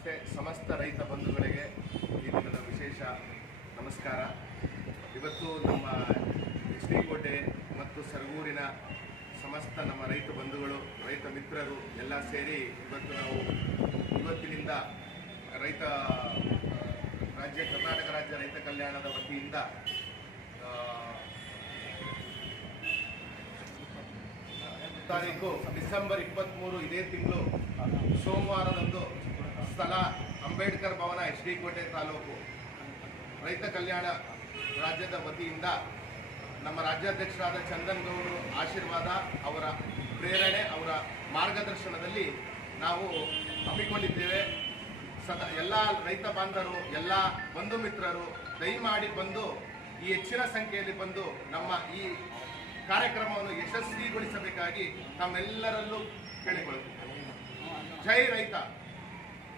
ನಮಸ್ತೆ. ಸಮಸ್ತ ರೈತ ಬಂಧುಗಳಿಗೆ ಈ ದಿನದ ವಿಶೇಷ ನಮಸ್ಕಾರ. ಇವತ್ತು ನಮ್ಮ ಶ್ರೀಕೋಟೆ ಮತ್ತು ಸರಗೂರಿನ ಸಮಸ್ತ ನಮ್ಮ ರೈತ ಬಂಧುಗಳು, ರೈತ ಮಿತ್ರರು ಎಲ್ಲ ಸೇರಿ ಇವತ್ತು ನಾವು ಇವತ್ತಿನಿಂದ ಕರ್ನಾಟಕ ರಾಜ್ಯ ರೈತ ಕಲ್ಯಾಣದ ವತಿಯಿಂದ ತಾರೀಕು ಡಿಸೆಂಬರ್ 23 ಇದೇ ತಿಂಗಳು ಸೋಮವಾರದಂದು ಸ್ಥಳ ಅಂಬೇಡ್ಕರ್ ಭವನ, ಶ್ರೀಕೋಟೆ ತಾಲೂಕು ರೈತ ಕಲ್ಯಾಣ ರಾಜ್ಯದ ವತಿಯಿಂದ ನಮ್ಮ ರಾಜ್ಯಾಧ್ಯಕ್ಷರಾದ ಚಂದನ್ ಗೌಡರು ಆಶೀರ್ವಾದ, ಅವರ ಪ್ರೇರಣೆ, ಅವರ ಮಾರ್ಗದರ್ಶನದಲ್ಲಿ ನಾವು ಹಮ್ಮಿಕೊಂಡಿದ್ದೇವೆ. ಎಲ್ಲ ರೈತ ಬಾಂಧವರು, ಎಲ್ಲ ಬಂಧು ಮಿತ್ರರು ದಯಮಾಡಿ ಬಂದು ಈ ಹೆಚ್ಚಿನ ಸಂಖ್ಯೆಯಲ್ಲಿ ಬಂದು ನಮ್ಮ ಈ ಕಾರ್ಯಕ್ರಮವನ್ನು ಯಶಸ್ವಿಗೊಳಿಸಬೇಕಾಗಿ ನಮ್ಮೆಲ್ಲರಲ್ಲೂ ಕೇಳಿಕೊಳ್ಳುತ್ತೇವೆ. ಜೈ ರೈತ.